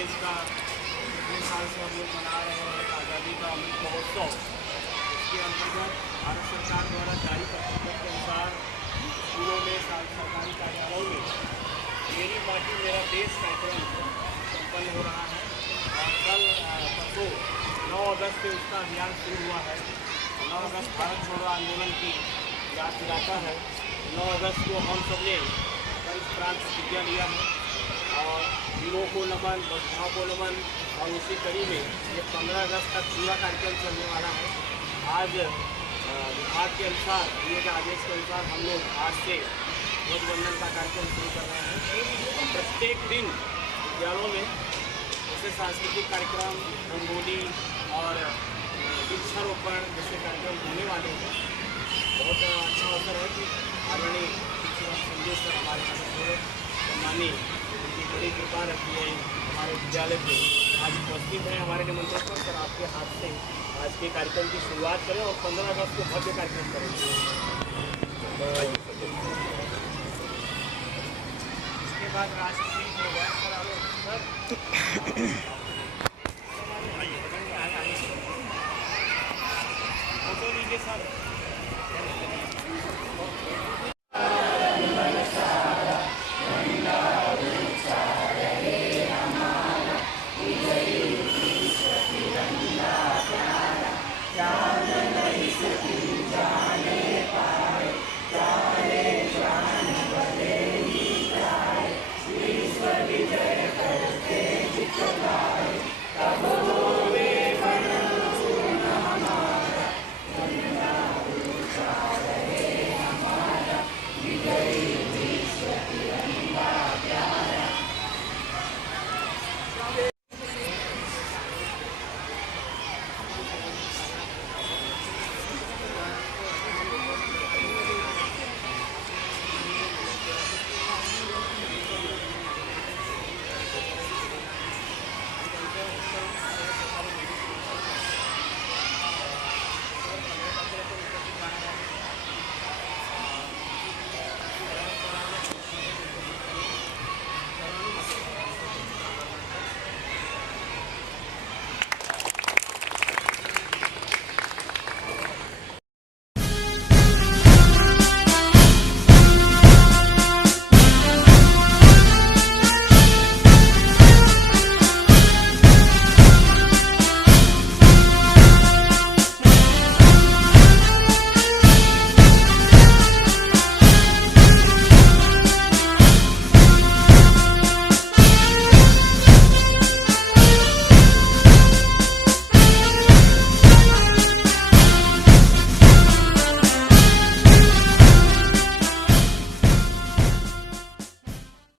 देश का इतने साल से हम लोग मना रहे हैं आज़ादी का अमृत महोत्सव। इसके अंतर्गत भारत सरकार द्वारा जारी प्रस्ताव के अनुसार स्कूलों में, सरकारी कार्यालयों में मेरी माटी मेरा देश कार्यक्रम संपन्न हो रहा है। और कल परसों 9 अगस्त से उसका अभियान शुरू हुआ है। 9 अगस्त भारत छोड़ो आंदोलन की याद दिलाता है। 9 अगस्त को हम सब ने कई प्रांत प्रतिज्ञा लिया है और वीरों को नमन, योद्धाओं को नमन। और उसी कड़ी में ये 15 अगस्त तक पूरा कार्यक्रम चलने वाला है। आज विभाग के अनुसार, दिए गए आदेश के अनुसार हम लोग आज से ध्वजवंदन का कार्यक्रम शुरू कर रहे हैं। और प्रत्येक दिन विद्यालयों में जैसे सांस्कृतिक कार्यक्रम, रंगोली और वृक्षारोपण जैसे कार्यक्रम होने वाले हैं। बहुत अच्छा अवसर है कि आदरणीय शिक्षक संदेश सर हमारे यहाँ से सम्मानी, उनकी बड़ी कृपा रहती है हमारे विद्यालय पे आज उपस्थित हैं। हमारे निमंत्रण पर सर आपके हाथ से आज के कार्यक्रम की शुरुआत करें और 15 अगस्त को भव्य कार्यक्रम करेंगे। इसके बाद राष्ट्रगीत होगा सर। फोटो लीजिए सर।